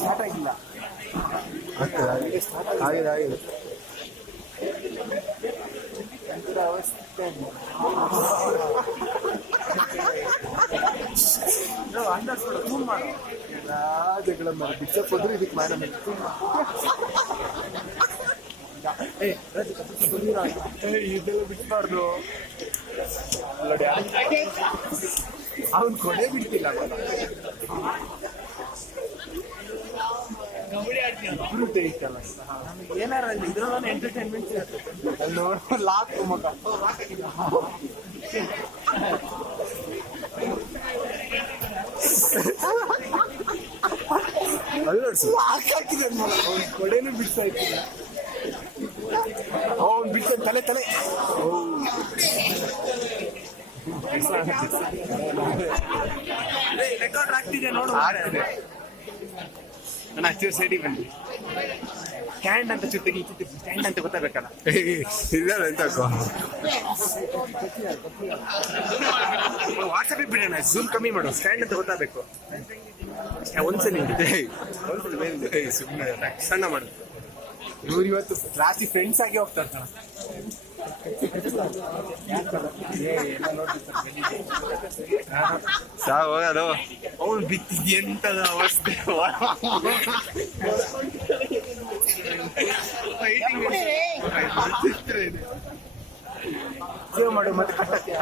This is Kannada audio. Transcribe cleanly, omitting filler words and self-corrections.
ಸ್ಟಾರ್ಟ್ ಆಗಿಲ್ಲ. ಆಗಿದೆ ಆಗಿದೆ. ಅವಸ್ಥೆ ರಾಜಗಳ ಮೇಲೆ ಬಿಚ್ಚಕ್ ಹೋದ್ರೆ ಇದಕ್ಕೆ ಮಾನ ಇದೆಲ್ಲ ಬಿಟ್ಬಾರ್ದು. ನೋಡಿ ಅವನ್ ಕೊನೆ ಬಿಡ್ತಿಲ್ಲ. ಏನಾರ ಇದ್ರೊಂದು ಎಂಟರ್ಟೈನ್ಮೆಂಟ್ ಲಾಕ್ ಮಗ ಹಾಕಿದೆ ಅವ್ನ ಕೊಡೆನೂ ಬಿಡ್ತಾ ಇರ್ತಿಲ್ಲ. ಅವ್ನು ಬಿಡ್ತಾನೆ ತಲೆ ತಲೆ. ರೆಕಾರ್ಡ್ ಆಗ್ತಿದೆ ನೋಡು. ನನ್ನ ಹಚ್ಚಿರ ಸೈಡಿಗೆ ಬನ್ನಿ. ಸ್ಟ್ಯಾಂಡ್ ಅಂತ ಜೊತೆಗೆ ಸ್ಟ್ಯಾಂಡ್ ಅಂತ ಗೊತ್ತಾಗಬೇಕಲ್ಲ. ವಾಟ್ಸಪ್ ಬಿಡೋಣ, ಝೂಮ್ ಕಮ್ಮಿ ಮಾಡು. ಸ್ಟ್ಯಾಂಡ್ ಅಂತ ಗೊತ್ತಾಗಬೇಕು. ಒಂದ್ಸಲಿ ಸುಮ್ಮನೆ ಸಣ್ಣ ಮಾಡು. ಇವ್ರು ಇವತ್ತು ರಾತ್ರಿ ಫ್ರೆಂಡ್ಸ್ ಆಗಿ ಹೋಗ್ತಾರೆ. ಹೋಗೋದು ಅವ್ನು ಬಿತ್ತಿದ್ಯ ಎಂತದ ಅವಸ್ಥೆ. ಸೇವ್ ಮಾಡು ಮತ್ತೆ ಕಟ್ಟಕ್ಕೆ